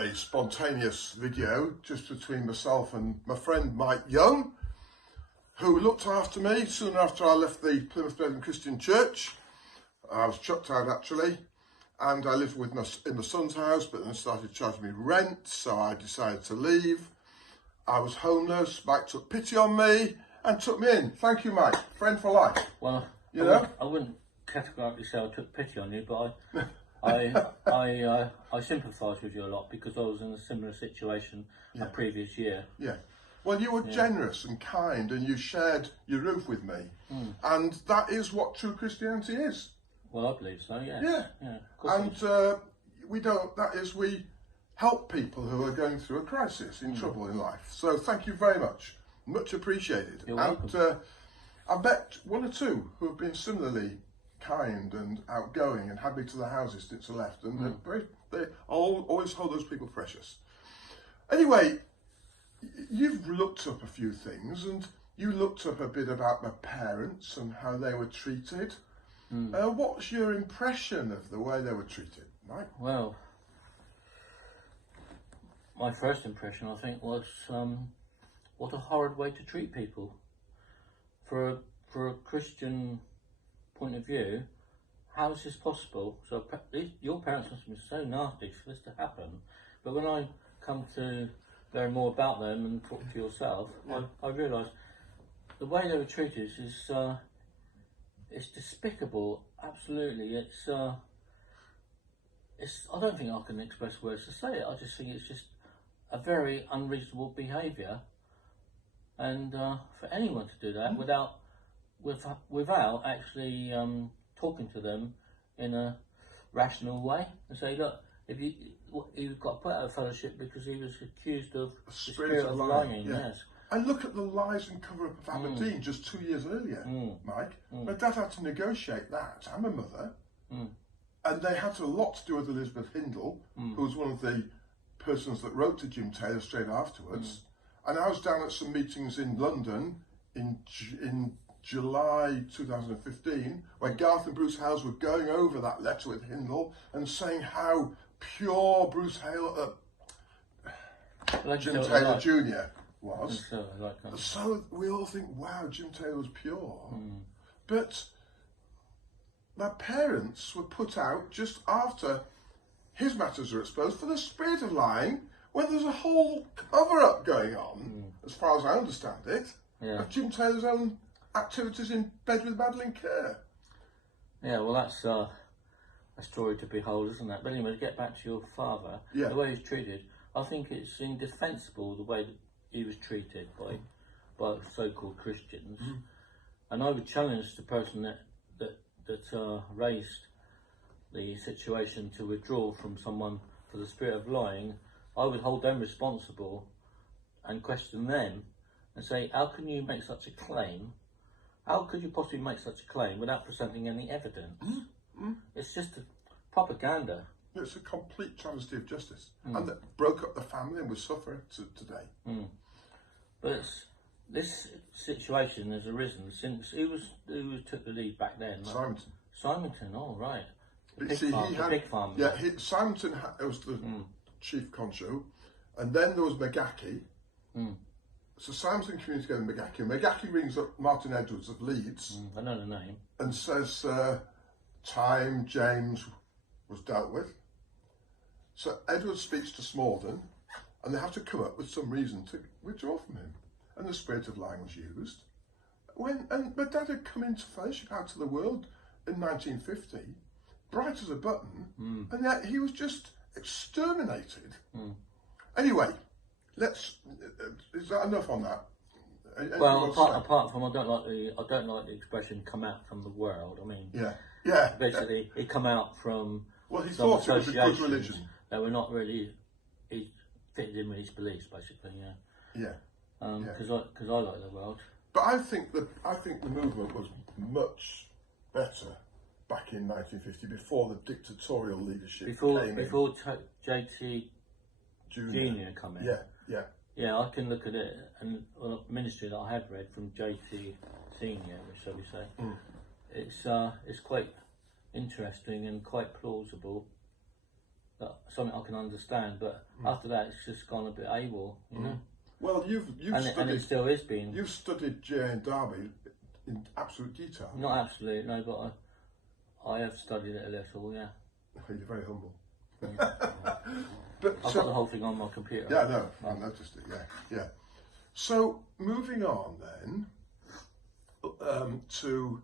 a spontaneous video just between myself and my friend Mike Young, who looked after me soon after I left the Plymouth Brethren Christian Church. I was chucked out actually, and I lived in my son's house, but then started charging me rent, so I decided to leave. I was homeless. Mike took pity on me and took me in. Thank you, Mike. Friend for life. Well, I wouldn't categorically say I took pity on you, but I sympathise with you a lot because I was in a similar situation a previous year. Yeah. Well, you were generous and kind, and you shared your roof with me, and that is what true Christianity is. Well, I believe so. Yeah. Yeah. And we help people who are going through a crisis, in trouble in life. So thank you very much. Much appreciated. You're welcome. And I've met one or two who have been similarly kind and outgoing and had me to the houses since I left, and they always hold those people precious. Anyway, you've looked up a few things, and you looked up a bit about my parents and how they were treated. What's your impression of the way they were treated, Mike? Well, my first impression, I think, was what a horrid way to treat people. For a Christian point of view, how is this possible? So your parents must have been so nasty for this to happen. But when I come to learn more about them and talk to yourself, I realised the way they were treated is it's despicable. Absolutely, it's. I don't think I can express words to say it. I just think it's just a very unreasonable behaviour, and for anyone to do that without actually talking to them in a rational way and say, look, if you've got to put out of fellowship because he was accused of the spirit of lying. Yes. And look at the lies and cover-up of Aberdeen just 2 years earlier, Mike. My dad had to negotiate that. I'm a mother. And they had a lot to do with Elizabeth Hindle, who was one of the persons that wrote to Jim Taylor straight afterwards. And I was down at some meetings in London in July 2015, where Garth and Bruce Hales were going over that letter with Hindle and saying how pure Jim Taylor Jr. was. So we all think, wow, Jim Taylor was pure. But my parents were put out just after his matters were exposed for the spirit of lying, when there's a whole cover-up going on, as far as I understand it, of Jim Taylor's own activities in bed with Madeleine Kerr. Yeah, well, that's a story to behold, isn't it? But anyway, to get back to your father, the way he was treated, I think it's indefensible the way that he was treated by so-called Christians. And I would challenge the person that raised the situation to withdraw from someone for the spirit of lying. I would hold them responsible and question them and say, how can you make such a claim? How could you possibly make such a claim without presenting any evidence? It's just a propaganda. It's a complete travesty of justice, and that broke up the family, and we suffer today. But this situation has arisen since who took the lead back then? Simonton. Oh, right. The pig farm. Yeah, Simonton was the chief concho, and then there was McGackie. So Simonton communicated with McGackie, and McGackie rings up Martin Edwards of Leeds. I know the name. And says, James was dealt with. So Edwards speaks to Smaldon, and they have to come up with some reason to withdraw from him. And the spirit of lying was used. And my dad had come into fellowship out to the world in 1950, bright as a button, and yet he was just exterminated. Anyway, is that enough on that? Well, apart from I don't like the expression "come out from the world." I mean, basically, it come out from. Well, he thought it was a good religion. That were not really. He fitted in with his beliefs, basically. Because I like the world. But I think the movement was much better back in 1950, before the dictatorial leadership came in. Before JT Junior come in. Yeah, I can look at it, and ministry that I have read from JT Senior, shall we say, it's quite interesting and quite plausible something I can understand. But after that, it's just gone a bit AWOL, you know. Well, you've studied, and it still is being. You've studied Jane Darby in absolute detail. Not absolute, no, but I have studied it a little, yeah. You're very humble. But I've got the whole thing on my computer. Yeah, no, I noticed it. Yeah. So moving on then to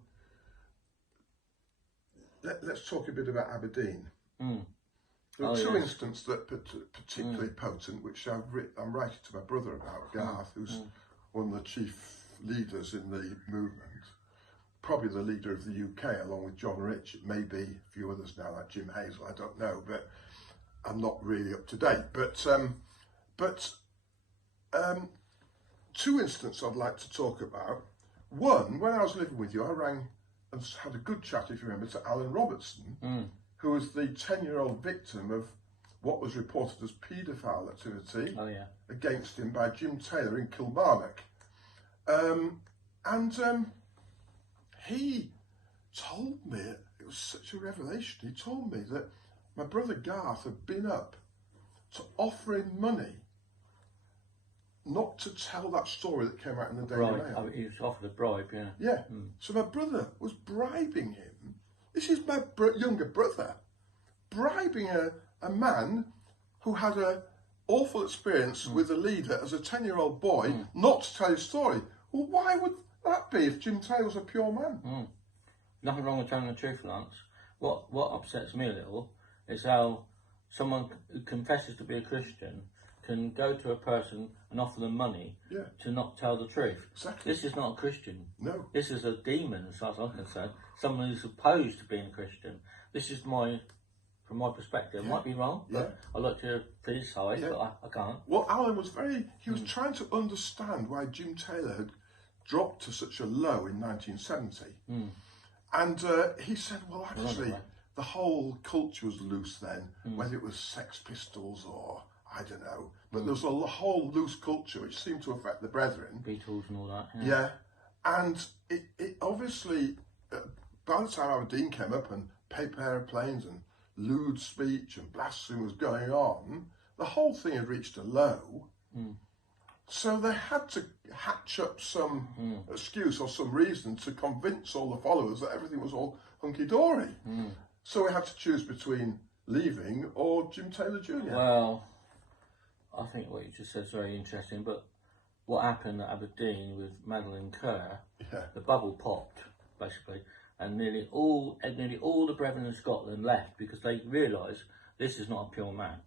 let's talk a bit about Aberdeen. There are two instances that particularly potent, which I'm writing to my brother about, Garth, who's one of the chief leaders in the movement, probably the leader of the UK, along with John Rich. It may be a few others now, like Jim Hazel, I don't know, but I'm not really up to date. But two instances I'd like to talk about. One, when I was living with you, I rang and had a good chat, if you remember, to Alan Robertson, who was the 10-year-old victim of what was reported as paedophile activity against him by Jim Taylor in Kilmarnock. He told me, it was such a revelation, he told me that my brother Garth had been up to offer him money not to tell that story that came out in the Daily Mail. I mean, he was offered a bribe, yeah. Yeah. So my brother was bribing him. This is my younger brother bribing a man who had an awful experience with a leader as a 10-year-old boy not to tell his story. Well, why would that be if Jim Taylor was a pure man? Nothing wrong with telling the truth, Lance. What upsets me a little is how someone who confesses to be a Christian can go to a person and offer them money to not tell the truth. Exactly. This is not a Christian. No. This is a demon, as far as I'm concerned. Someone who's opposed to being a Christian. This is from my perspective. I might be wrong, but I look to his side, but I can't. Well, Alan was he was trying to understand why Jim Taylor had dropped to such a low in 1970. And he said, well, actually, the whole culture was loose then, whether it was Sex Pistols or I don't know, but there was a whole loose culture which seemed to affect the Brethren. Beatles and all that. Yeah, and it obviously, by the time Aberdeen came up and paper aeroplanes and lewd speech and blasphemy was going on, the whole thing had reached a low. So they had to hatch up some excuse or some reason to convince all the followers that everything was all hunky-dory. So we had to choose between leaving or Jim Taylor Jr. Well, I think what you just said is very interesting, but what happened at Aberdeen with Madeleine Kerr, the bubble popped, basically, and nearly all the Brethren in Scotland left because they realised this is not a pure man.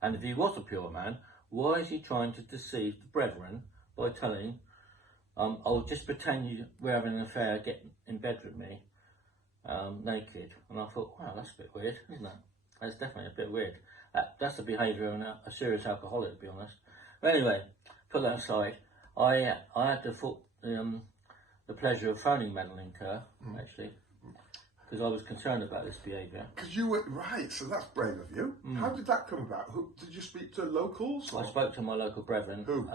And if he was a pure man, why is he trying to deceive the Brethren by telling, just pretend we're having an affair, get in bed with me, naked? And I thought, wow, that's a bit weird, isn't it? That's definitely a bit weird. That's the behaviour of a serious alcoholic, to be honest. But anyway, put that aside. I had the pleasure of phoning Madeleine Kerr, actually, because I was concerned about this behaviour. Because you were, right, so that's brave of you. How did that come about? Did you speak to locals? Or? I spoke to my local brethren. Who?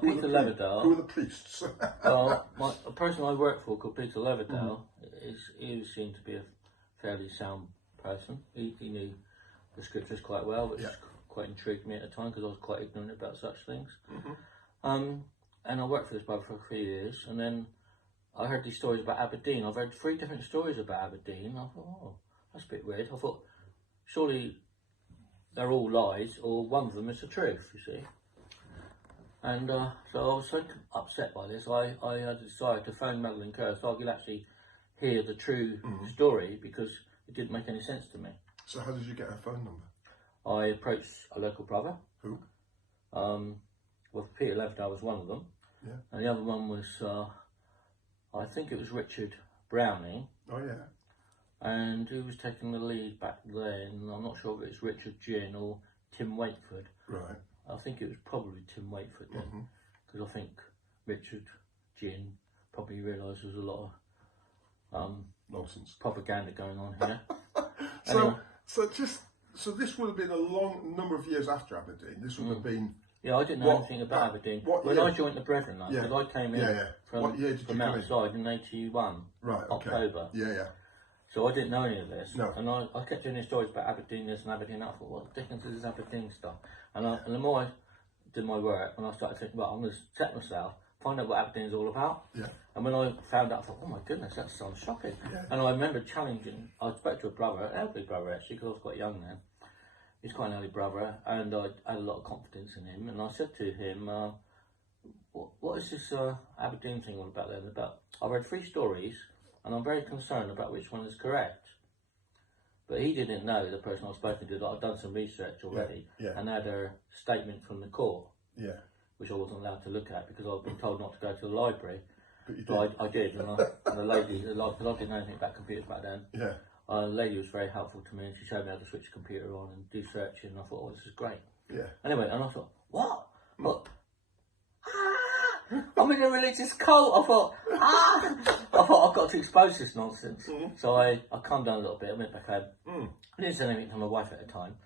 Peter Leverdale. Who are the priests? A person I work for called Peter Leverdale, he seemed to be a fairly sound person. He knew the scriptures quite well, which quite intrigued me at the time because I was quite ignorant about such things. And I worked for this brother for a few years, and then I heard these stories about Aberdeen. I've heard 3 different stories about Aberdeen. I thought, oh, that's a bit weird. I thought, surely they're all lies, or one of them is the truth, you see. And so I was so upset by this, I decided to phone Madeleine Kerr so I could actually hear the true story, because it didn't make any sense to me. So how did you get her phone number? I approached a local brother. Who? Well, Peter Leverdale was one of them. And the other one was, I think it was Richard Browning. Oh, yeah. And who was taking the lead back then? I'm not sure if it's Richard Ginn or Tim Wakeford. Right. I think it was probably Tim Wakeford then, because I think Richard Ginn probably realised there was a lot of nonsense propaganda going on here. So this would have been a long number of years after Aberdeen. This would have been. Yeah, I didn't know anything about Aberdeen. When I joined the Brethren, because I came in from outside in 81, right, okay. October. Yeah. So I didn't know any of this. No. And I kept hearing these stories about Aberdeen this and Aberdeen that. I thought, what the dickens is this Aberdeen stuff? And the more I did my work, when I started thinking, well, I'm going to set myself, find out what Aberdeen's all about. Yeah. And when I found out, I thought, oh my goodness, that sounds shocking. Yeah. And I remember challenging, I spoke to a brother, an elderly brother actually, because I was quite young then. He's quite an early brother, and I had a lot of confidence in him. And I said to him, what is this Aberdeen thing all about then? I read 3 stories, and I'm very concerned about which one is correct. But he didn't know, the person I was spoken to, that I'd done some research already, and had a statement from the court, which I wasn't allowed to look at because I'd been told not to go to the library. But you did. So I did, and the lady, because I didn't know anything about computers back then. Yeah. The lady was very helpful to me, and she showed me how to switch the computer on and do searching, and I thought, oh, this is great. Yeah. Anyway, and I thought, what? I'm in a religious cult. I thought I've got to expose this nonsense. So I calmed down a little bit. I went back home. I didn't say anything to my wife at the time,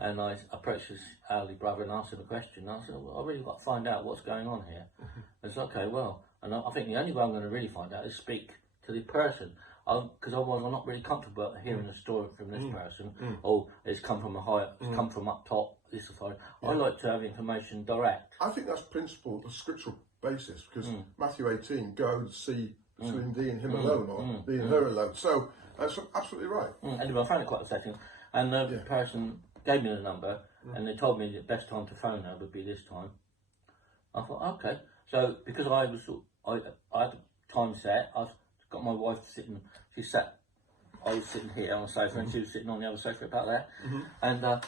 and I approached this elderly brother and asked him a question. And I said, well, I really got to find out what's going on here. It's okay, well, and I think the only way I'm going to really find out is speak to the person. Because otherwise I'm not really comfortable hearing a story from this person. Oh, it's come from it's come from up top. This is fine. I like to have information direct. I think that's principle, the scriptural basis, because Matthew 18, go and see between thee and him alone, or thee and her alone. So that's absolutely right. Anyway, I found it quite upsetting. And the person gave me the number, and they told me the best time to phone her would be this time. I thought, okay. So because I had the time set, I've got my wife sitting. I was sitting here on the sofa, and she was sitting on the other sofa about there. And I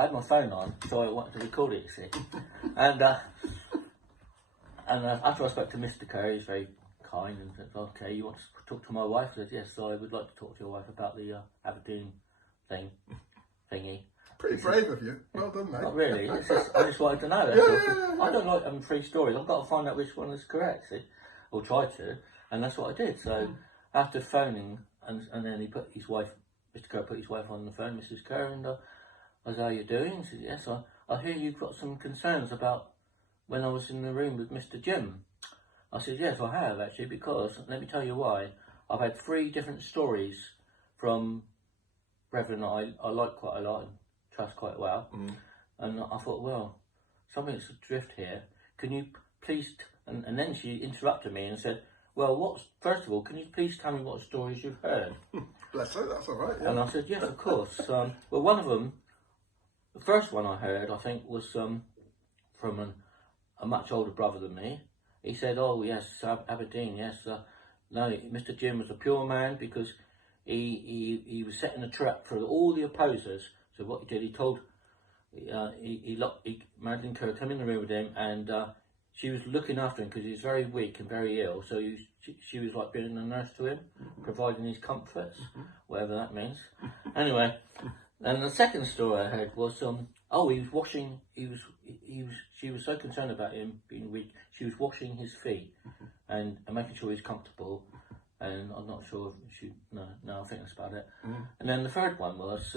had my phone on, so I wanted to record it. You see, and after I spoke to Mr. Kerr, he's very kind and said, "Okay, you want to talk to my wife?" I said, "Yes, so I would like to talk to your wife about the Aberdeen thingy." Pretty brave of you. Well done, mate. Not really. I just wanted to know. I don't like having 3 stories. I've got to find out which one is correct. See, or try to. And that's what I did. So after phoning, and then he put his wife, Mr. Kerr put his wife on the phone, Mrs. Kerr, and I said, how are you doing? He said, yes, I hear you've got some concerns about when I was in the room with Mr. Jim. I said, yes, I have actually, because, let me tell you why. I've had 3 different stories from brethren that I like quite a lot and trust quite well. And I thought, well, something's adrift here. Can you please, and then she interrupted me and said, well, first of all, can you please tell me what stories you've heard? Bless her, that's all right. Yeah. And I said, yes, of course. Well, one of them, the first one I heard, I think, was from a much older brother than me. He said, oh, yes, Aberdeen, yes. No, Mr. Jim was a pure man because he was setting a trap for all the opposers. So what he did, he told, Madeline Kerr came in the room with him, and she was looking after him because he was very weak and very ill. So she was like being a nurse to him, providing his comforts, whatever that means. Anyway, and the second story I heard was he was washing. She was so concerned about him being weak. She was washing his feet and making sure he's comfortable. And I'm not sure if no, I think that's about it. And then the third one was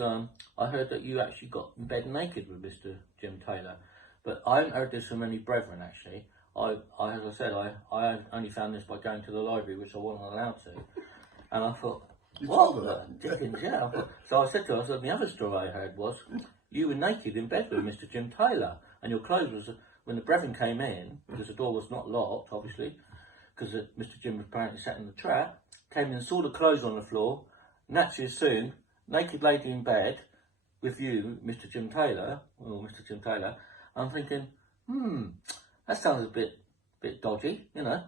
I heard that you actually got in bed naked with Mr. Jim Taylor. But I haven't heard this from any brethren, actually. As I said, I only found this by going to the library, which I wasn't allowed to. And I thought, what the dickens, yeah. So I said to her, the other story I heard was, you were naked in bed with Mr. Jim Taylor, and your clothes was, when the brethren came in, because the door was not locked, obviously, because Mr. Jim was apparently sat in the trap, came in and saw the clothes on the floor, naturally soon, naked lady in bed, with you, Mr. Jim Taylor, I'm thinking, that sounds a bit dodgy, you know.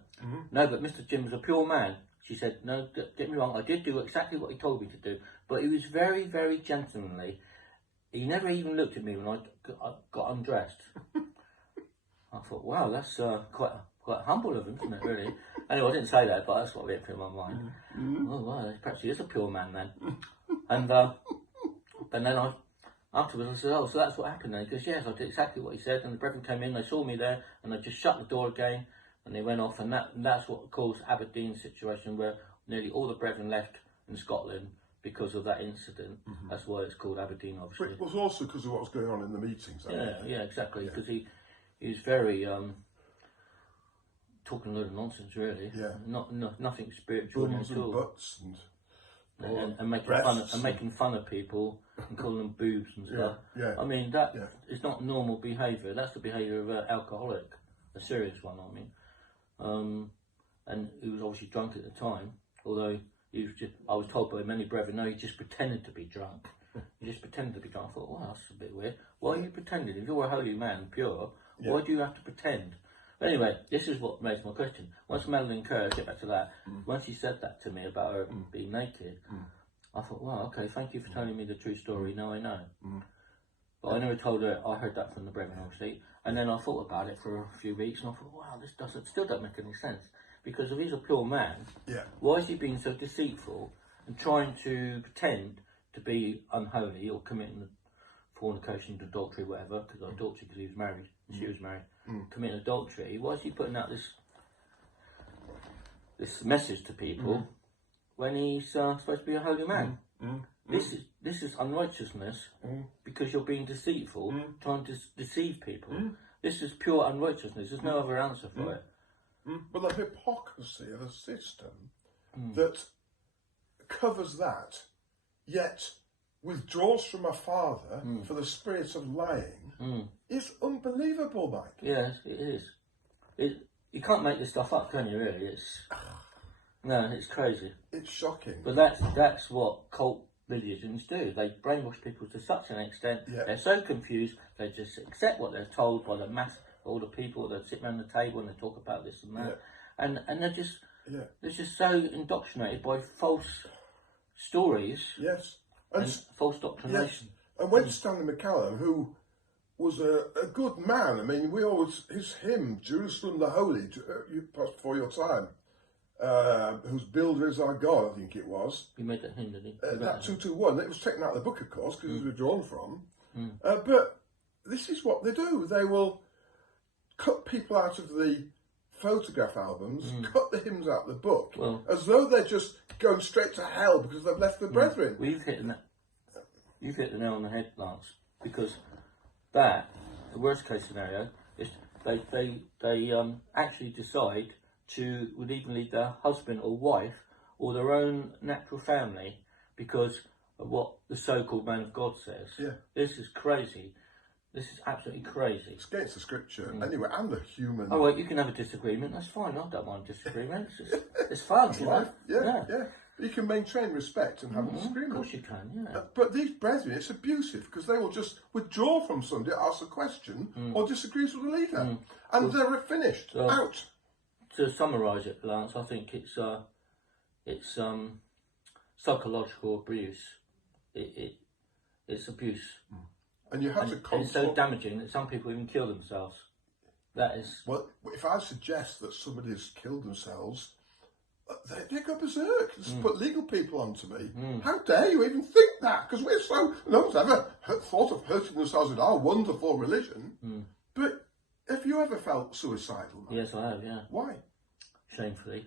No, but Mr. Jim was a pure man. She said, no, get me wrong, I did do exactly what he told me to do, but he was very, very gentlemanly. He never even looked at me when I got undressed. I thought, wow, that's quite humble of him, isn't it, really? Anyway, I didn't say that, but that's what went through my mind. Oh, wow, perhaps he is a pure man then. And then afterwards, I said, oh, so that's what happened then. He goes, yes, I did exactly what he said. And the brethren came in, they saw me there, and they just shut the door again, and they went off. And that's what caused Aberdeen's situation, where nearly all the brethren left in Scotland because of that incident. That's why it's called Aberdeen, obviously. But it was also because of what was going on in the meetings. Yeah, exactly. Because he was very talking a load of nonsense, really. Yeah. Nothing spiritual Bums at all. and butts and and making fun of people and calling them boobs and stuff. I mean, that is not normal behaviour. That's the behaviour of an alcoholic, a serious one. I mean, and he was obviously drunk at the time. Although I was told by many brethren, no, he just pretended to be drunk. He just pretended to be drunk. I thought, well, that's a bit weird. Why are you pretending? If you're a holy man, pure, why do you have to pretend? But anyway, this is what raised my question. Once Madeline Kerr, get back to that, once she said that to me about her being naked, I thought, wow, okay, thank you for telling me the true story. Now I know. But I never told her. I heard that from the brethren, obviously. And then I thought about it for a few weeks, and I thought, wow, this still doesn't make any sense. Because if he's a pure man, why is he being so deceitful and trying to pretend to be unholy or committing fornication, adultery, whatever? Because adultery, because he was married, she was married. Committing adultery. Why is he putting out this message to people when he's supposed to be a holy man? This is unrighteousness because you're being deceitful, trying to deceive people. This is pure unrighteousness. There's no other answer for it. But the hypocrisy of a system that covers that, yet withdraws from a father for the spirit of lying, is unbelievable, Mike. Yes, it is. You can't make this stuff up, can you? Really, it's crazy. It's shocking. But that's what cult religions do. They brainwash people to such an extent. They're so confused. They just accept what they're told by the mass. All the people that sit around the table and they talk about this and that, and they're just so indoctrinated by false stories. And false doctrination. And when Stanley McCallum, who was a good man, I mean, his hymn, Jerusalem the Holy, you passed before your time, whose builder is our God, I think it was. He made that hymn, didn't he? That 221, it was taken out of the book, of course, because it was withdrawn from. But this is what they do. They will cut people out of the photograph albums, cut the hymns out of the book, as though they're just going straight to hell because they've left the brethren. Well, you've hit the nail on the head, Lance, because the worst case scenario is they actually decide would even leave their husband or wife or their own natural family because of what the so-called man of God says. This is crazy. This is absolutely crazy. It's against the scripture, anyway, and the human... Oh, well, you can have a disagreement, that's fine, I don't mind disagreement. It's fun, you know? Yeah. You can maintain respect and have a disagreement. Of course you can, but these brethren, it's abusive, because they will just withdraw from somebody, ask a question, or disagrees with the leader. And they're finished, out. To summarise it, Lance, I think it's psychological abuse. It's abuse. And you have to it's so damaging that some people even kill themselves. That is... Well, if I suggest that somebody has killed themselves, they go berserk. Just put legal people onto me. How dare you even think that? Because no one's ever thought of hurting themselves in our wonderful religion. But have you ever felt suicidal, Mike? Yes, I have, yeah. Why? Shamefully.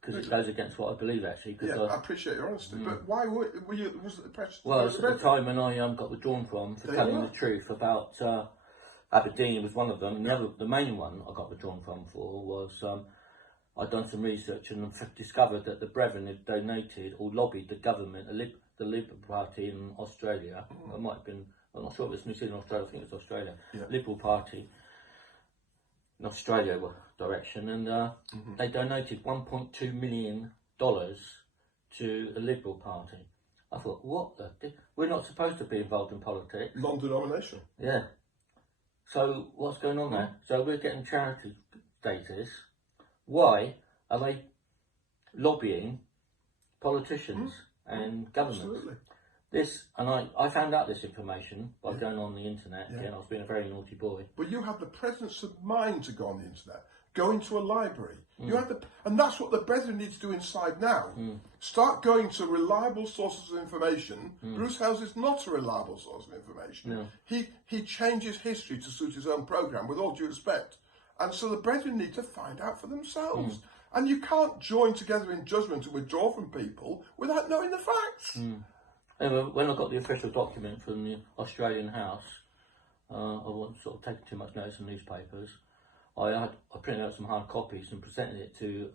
Because it goes against what I believe, actually. I appreciate your honesty, but why was it the pressure? Well, it's at the time when I got withdrawn from for telling the truth about Aberdeen was one of them. And the main one I got withdrawn from for was I'd done some research and discovered that the brethren had donated or lobbied the government, the Liberal Party in Australia. It might have been, I'm not sure if it's New Zealand or Australia, I think it's Australia. Liberal Party in Australia direction, and they donated $1.2 million to the Liberal Party. I thought, we're not supposed to be involved in politics. Non-denomination. Yeah. So what's going on there? So we're getting charity status. Why are they lobbying politicians and governments? Absolutely. I found out this information by going on the internet. Again, I was being a very naughty boy. But you have the presence of mind to go on the internet, go into a library. And that's what the brethren need to do inside now. Start going to reliable sources of information. Bruce Hales is not a reliable source of information. No. He changes history to suit his own programme, with all due respect. And so the brethren need to find out for themselves. And you can't join together in judgment and withdraw from people without knowing the facts. Anyway, when I got the official document from the Australian House, I wasn't sort of taking too much notice in newspapers. I printed out some hard copies and presented it to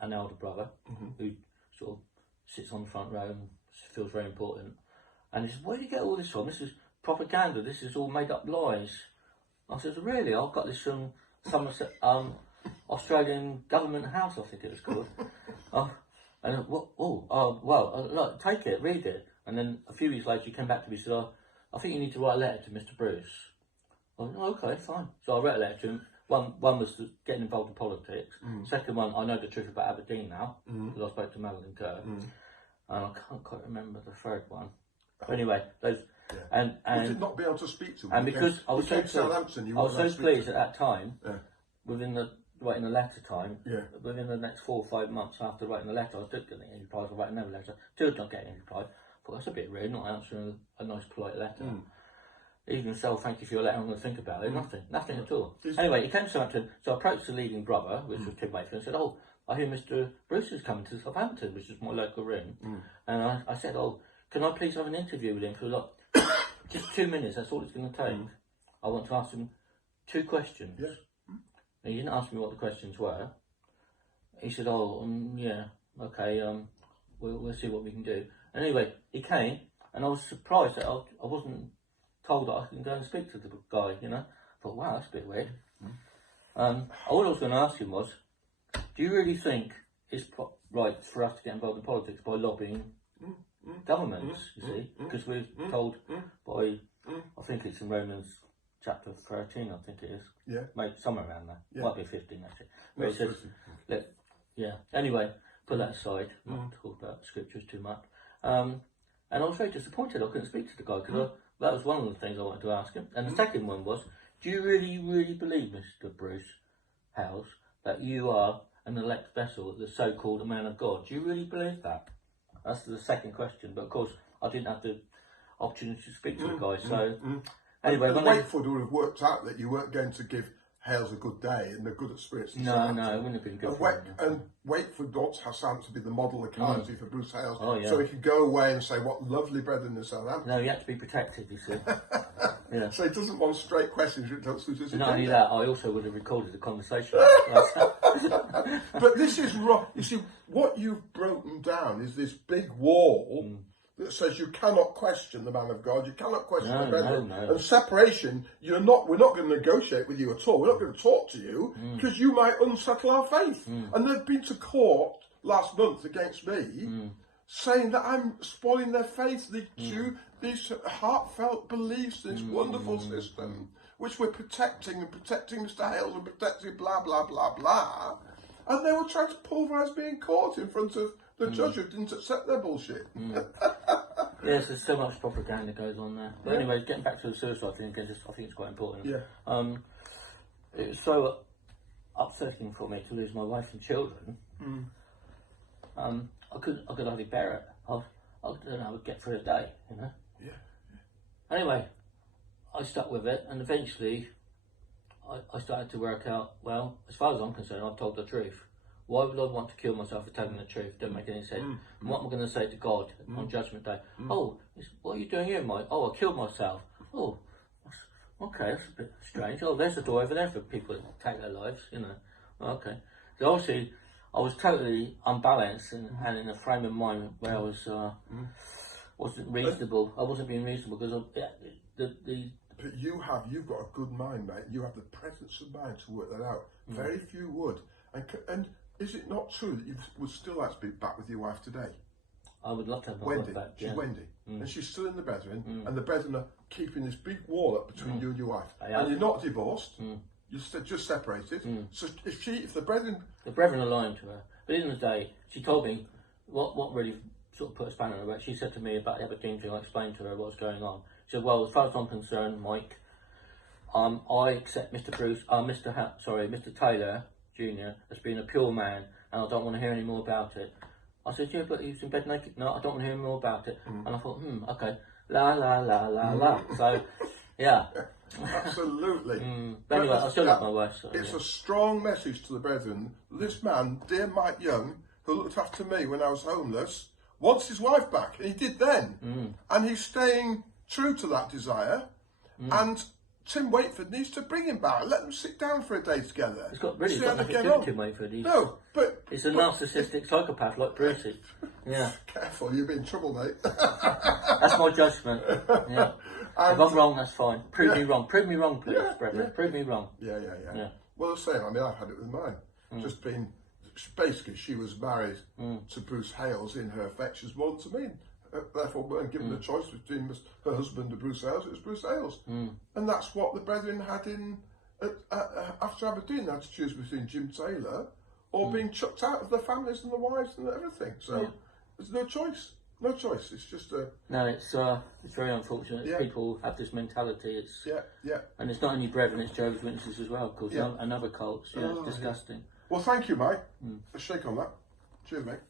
an elder brother who sort of sits on the front row and feels very important. And he says, where do you get all this from? This is propaganda. This is all made up lies. I said, really? I've got this from Somerset, Australian Government House, I think it was called. Look, take it, read it. And then a few years later, he came back to me and said, I think you need to write a letter to Mr. Bruce. I went, okay, fine. So I wrote a letter to him. One was getting involved in politics. Second one, I know the truth about Aberdeen now, because I spoke to Madeline Kerr. And I can't quite remember the third one. But anyway, those... And you did not be able to speak to him. And because I was so pleased at that time, within the writing a letter time, within the next 4 or 5 months after writing the letter, I was still getting any replies. I wrote another letter, still not getting any replies. I thought, that's a bit rude, not answering a nice, polite letter. Even so, thank you for your letter, I'm going to think about it. Nothing at all. Anyway, he came to Southampton, so I approached the leading brother, which was Tim Wakefield, and said, I hear Mr. Bruce is coming to Southampton, which is my local room. And I said, can I please have an interview with him for just 2 minutes, that's all it's going to take. I want to ask him 2 questions. And he didn't ask me what the questions were. He said, yeah, okay, we'll see what we can do. And anyway, he came, and I was surprised that I wasn't told that I can go and speak to the guy, you know. I thought, wow, that's a bit weird. All I was going to ask him was, do you really think it's right for us to get involved in politics by lobbying governments, you see? Because we're told by, I think it's in Romans chapter 13, I think it is. Maybe somewhere around there. Might be 15 actually. Where it says, anyway, put that aside, not talk about scriptures too much. And I was very disappointed I couldn't speak to the guy, because that was one of the things I wanted to ask him. And the second one was, do you really, really believe, Mr. Bruce Howes, that you are an elect vessel, the so-called man of God? Do you really believe that? That's the second question. But of course, I didn't have the opportunity to speak to the guy. So anyway, and Wakefield would have worked out that you weren't going to give Hales a good day and a good experience. No, it wouldn't have been good. And Wakefield wants Southampton to be the model locality for Bruce Hales, so he could go away and say, "What lovely brethren in Southampton." No, he had to be protected. You see. So he doesn't want straight questions which don't suit his agenda. Not only that, I also would have recorded the conversation. But this is wrong. You see, what you've broken down is this big wall that says you cannot question the man of God, you cannot question the brethren. And separation, we're not going to negotiate with you at all. We're not going to talk to you because you might unsettle our faith. And they've been to court last month against me, saying that I'm spoiling their faith. These heartfelt beliefs, this wonderful system, which we're protecting Mr. Hales and protecting blah, blah, blah, blah. And they were trying to pulverise being caught in front of the judge who didn't accept their bullshit. Yes, there's so much propaganda goes on there. But anyway, getting back to the suicide thing, I think it's quite important. It was so upsetting for me to lose my wife and children. I could hardly bear it. I don't know how I would get through a day, you know. Anyway, I stuck with it, and eventually I started to work out, well, as far as I'm concerned, I've told the truth. Why would I want to kill myself for telling the truth? Don't make any sense. And what am I going to say to God on Judgment Day? What are you doing here, Mike? I killed myself. Okay, that's a bit strange. There's a door over there for people to take their lives, you know. Okay. So obviously, I was totally unbalanced and in a frame of mind where I was wasn't reasonable. I wasn't being reasonable because But you've got a good mind, mate. You have the presence of mind to work that out. Very few would. And is it not true that you would still like to be back with your wife today? I would love to have my wife back. She's Wendy, and she's still in the brethren, and the brethren are keeping this big wall up between you and your wife. And you're not divorced. You're just separated. So if the brethren are lying to her. But at the end of the day, she told me what really sort of put a spanner in her. She said to me about the Aberdeen thing. I explained to her what's going on. She said, "Well, as far as I'm concerned, Mike, I accept Mr. Taylor Jr. as being a pure man, and I don't want to hear any more about it." I said, "Yeah, but he was in bed naked." "No, I don't want to hear any more about it." And I thought, okay, la la la la la. So, yeah. Absolutely. But anyway, I still love my wife. So, it's a strong message to the brethren. This man, dear Mike Young, who looked after me when I was homeless, wants his wife back, and he did then. And he's staying true to that desire. And Tim Waitford needs to bring him back. Let them sit down for a day together. He's got nothing to do with Tim Waitford. He's a narcissistic psychopath like Brucey. Yeah. Careful, you'll be in trouble, mate. That's my judgment. Yeah. If I'm wrong, that's fine. Prove me wrong. Prove me wrong, please, brethren. Prove me wrong. Yeah. Well, the same. I mean, I've had it with mine. Just been... Basically, she was married to Bruce Hales in her affections more than to me. Therefore, weren't given a choice between her husband and Bruce Hales. It was Bruce Hales. And that's what the brethren had after Aberdeen. They had to choose between Jim Taylor or being chucked out of their families and their wives and everything. So there's no choice. No choice. It's just a... No, it's very unfortunate. People have this mentality. It's and it's not only brethren, it's Jehovah's Witnesses as well, of course, and other cults. It's disgusting. Well, thank you, mate. A shake on that. Cheers, mate.